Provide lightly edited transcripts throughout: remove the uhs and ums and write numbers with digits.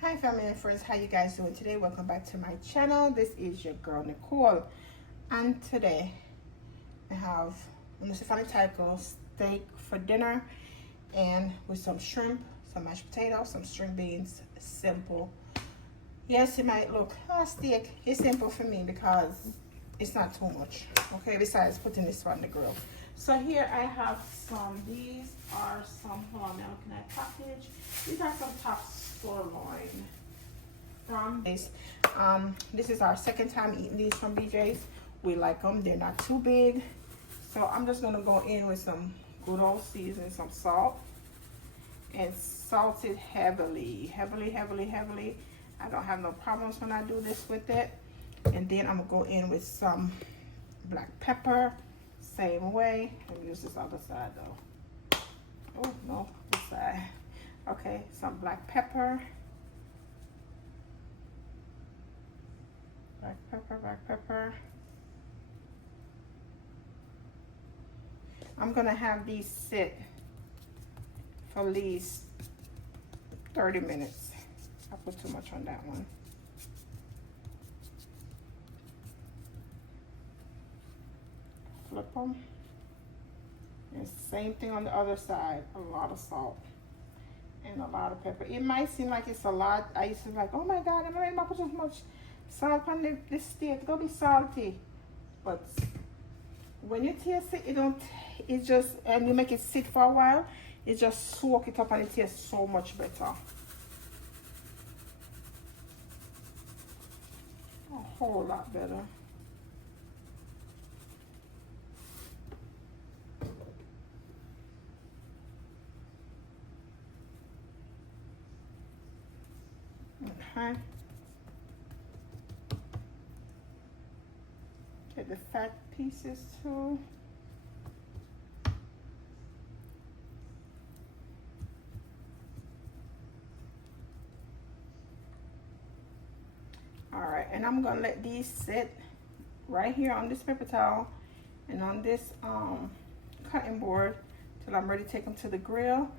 Hi family and friends, how you guys doing today? Welcome back to my channel. This is your girl Nicole, and today I have on this funny title steak for dinner, and with some shrimp, some mashed potatoes, some string beans. Simple. Yes, it might look steak. It's simple for me because it's not too much. Okay, besides putting this on the grill. So here I have some. These are some. Hold on, now looking at package. These are some top sirloin from this. This is our second time eating these from BJ's. We like them. They're not too big. So I'm just gonna go in with some good old seasoning, some salt, and salt it heavily. I don't have no problems when I do this with it. And then I'm gonna go in with some black pepper, same way. Let me use this other side though. Oh no, this side. Okay, some black pepper. Black pepper. I'm gonna have these sit for at least 30 minutes. I put too much on that one. Flip them. And same thing on the other side. A lot of salt and a lot of pepper. It might seem like it's a lot. I used to be like, oh my God, I'm not putting too much salt on this steak. It's gonna be salty. But when you taste it, it just, and you make it sit for a while, it just soak it up and it tastes so much better. A whole lot better. Okay. Get the fat pieces too. All right, and I'm gonna let these sit right here on this paper towel and on this cutting board till I'm ready to take them to the grill.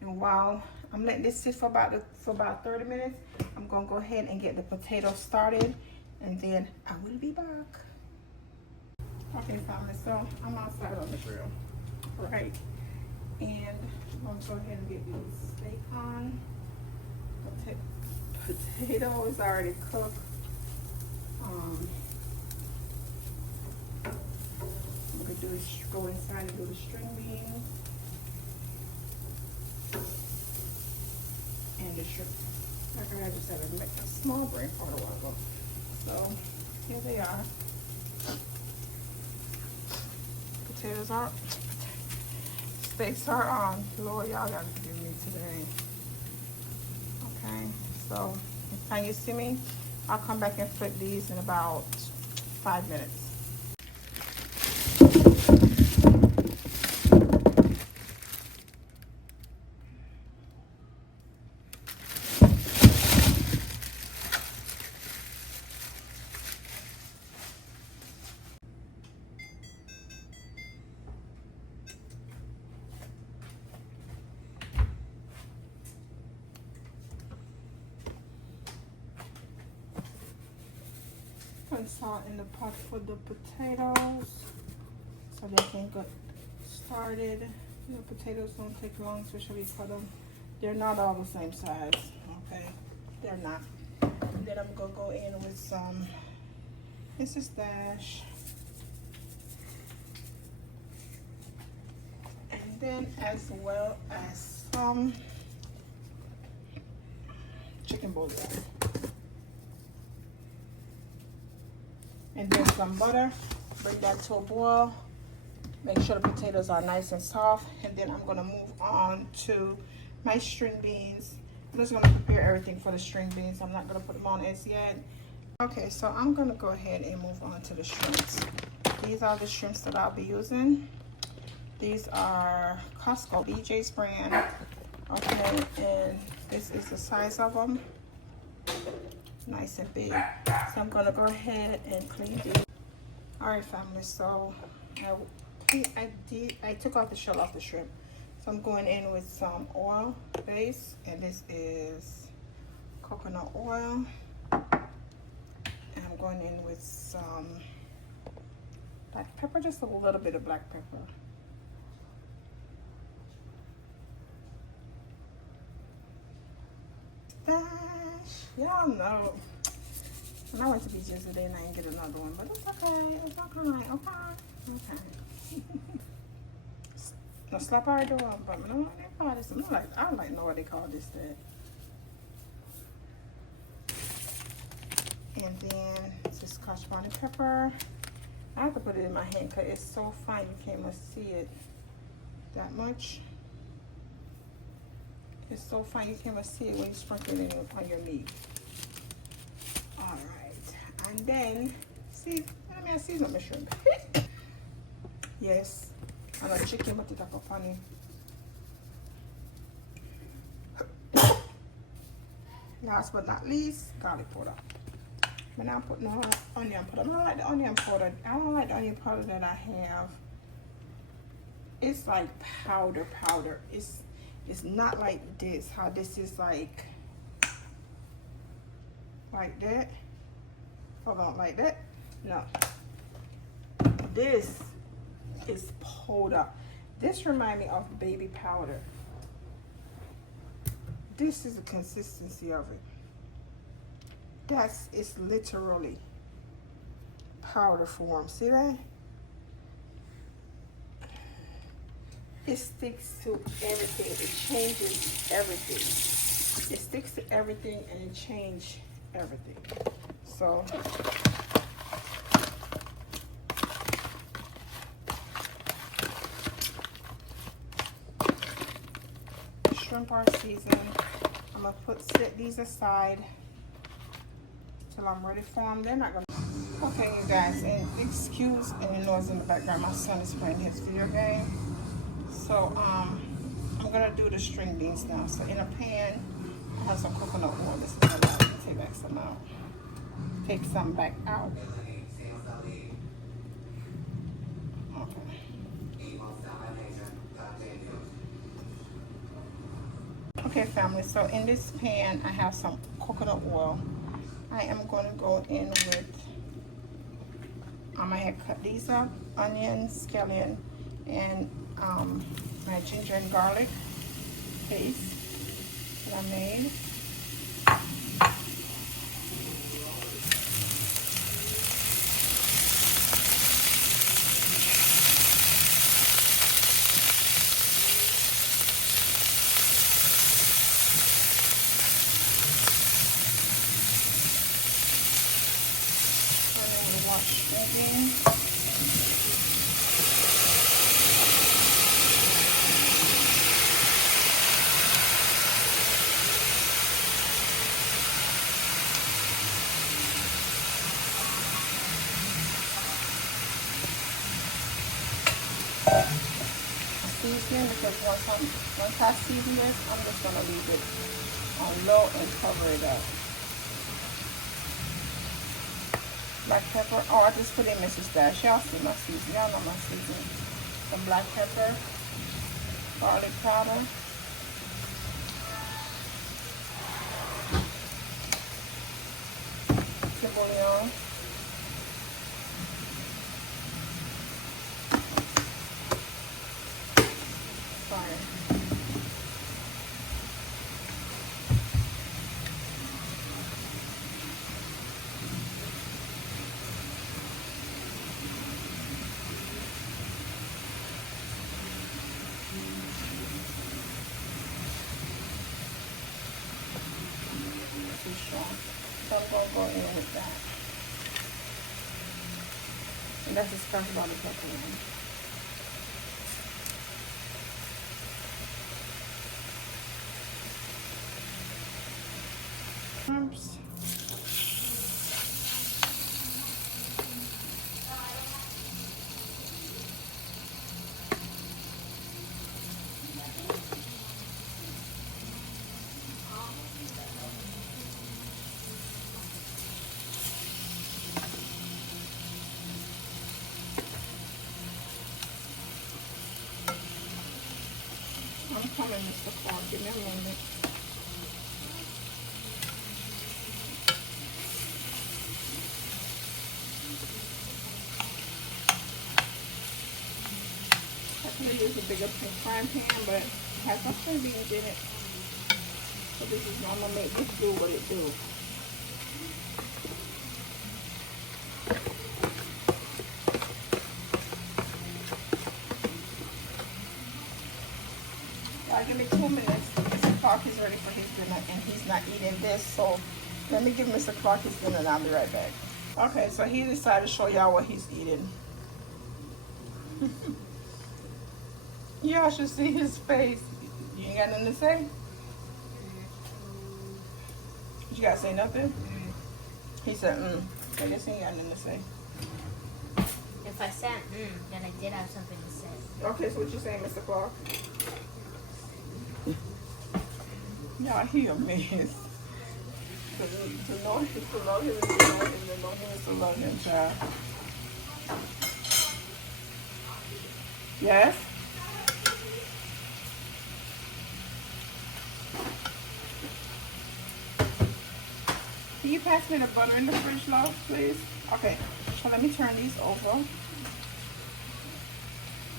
And while I'm letting this sit for about 30 minutes, I'm gonna go ahead and get the potatoes started, and then I will be back. Okay, family, so I'm outside on the grill, right? And I'm gonna go ahead and get these steak on. Potato is already cooked. I'm gonna go inside and do the string beans and the shrimp. Like I just had to make a small brain part a while ago. So here they are. Potatoes are, steaks are on. Lord, y'all gotta forgive me today. Okay, so next time you see me, I'll come back and flip these in about 5 minutes. Put salt in the pot for the potatoes so they can get started. The potatoes don't take long, especially for them. They're not all the same size, okay? They're not. And then I'm gonna go in with some Mrs. Dash. And then as well as some chicken bouillon. And then some butter. Bring that to a boil. Make sure the potatoes are nice and soft. And then I'm gonna move on to my string beans. I'm just gonna prepare everything for the string beans. I'm not gonna put them on as yet. Okay, so I'm gonna go ahead and move on to the shrimps. These are the shrimps that I'll be using. These are Costco BJ's brand. Okay, and this is the size of them. Nice and big. So I'm gonna go ahead and clean these. All right, family, so I took off the shell off the shrimp. So I'm going in with some oil base, and this is coconut oil, and I'm going in with some black pepper, just a little bit of black pepper. Y'all know when I went to beach yesterday and I didn't get another one, but it's okay. It's okay. Okay. No slap our door, but no, they call this. I don't like know what they call this. That. And then just scotch bonnet pepper. I have to put it in my hand because it's so fine you can't even see it that much. It's so fine you can't even see it when you sprinkle it on your meat. Alright, and then see, I mean, I season my shrimp. Yes, and a chicken but it up upon it. Last but not least, garlic powder. But now I'm putting no onion powder. I don't like the onion powder. I don't like the onion powder that I have. It's like powder. It's not like this. How this is like that. Hold on, like that. No. This is powder. This reminds me of baby powder. This is the consistency of it. It's literally powder form. See that? It sticks to everything. It changes everything. It sticks to everything and it changes everything. So shrimp are seasoned. I'm gonna set these aside till I'm ready for them. They're not gonna. Okay, you guys, and excuse any noise in the background. My son is playing his video game. So I'm gonna do the string beans now. So in a pan, I have some coconut oil. This is what I like to take back some out. Take some back out. Okay, family. So in this pan, I have some coconut oil. I am going to go in with. I had cut these up: onions, scallion, and my ginger and garlic paste that I made. And then we'll wash again. Because once I season this, I'm just going to leave it on low and cover it up. Black pepper, oh, I just put in Mrs. Dash. Y'all see my season. Y'all know my season. Some black pepper, garlic powder, bouillon, so I'm going to go in with that. And that's the scotch bonnet pepper. Oops. I'm coming, Mr. Clark. Give me a minute. a bigger frying pan, but it has some string beans in it. So this is I'm gonna make this do what it do. Give me 2 minutes. Mr. Clark is ready for his dinner and he's not eating this, so let me give Mr. Clark his dinner and I'll be right back. Okay, so he decided to show y'all what he's eating. Y'all should see his face. You ain't got nothing to say? You gotta say nothing? He said, I guess he ain't got nothing to say. If I said then I did have something to say. Okay, so what you saying, Mr. Clark? Y'all, he a mess. To know him is to love him, and to know him is to know him is to love him, child. Yes? Can you pass me the butter in the fridge, love, please? Okay, so let me turn these over.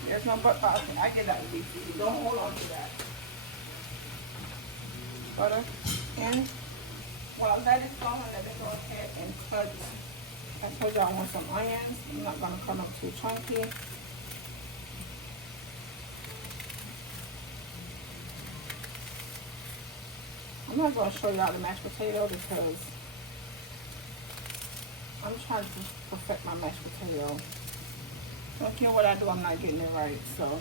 There's no butter. Okay, I get that. Don't hold on to that. Butter in. While that is going, let me go ahead and cut. I told you I want some onions. I'm not going to cut them too chunky. I'm not going to show y'all the mashed potato because I'm trying to perfect my mashed potato. Don't care what I do, I'm not getting it right. So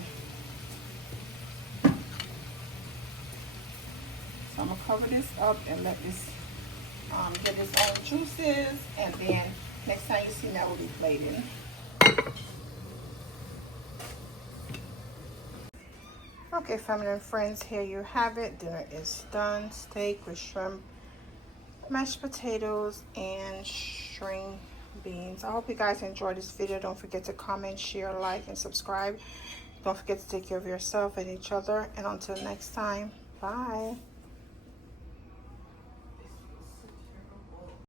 I'm going to cover this up and let this get its own juices, and then next time you see me I will be plating. Okay, family and friends, here you have it. Dinner is done. Steak with shrimp, mashed potatoes, and string beans. I hope you guys enjoyed this video. Don't forget to comment, share, like, and subscribe. Don't forget to take care of yourself and each other. And until next time, bye.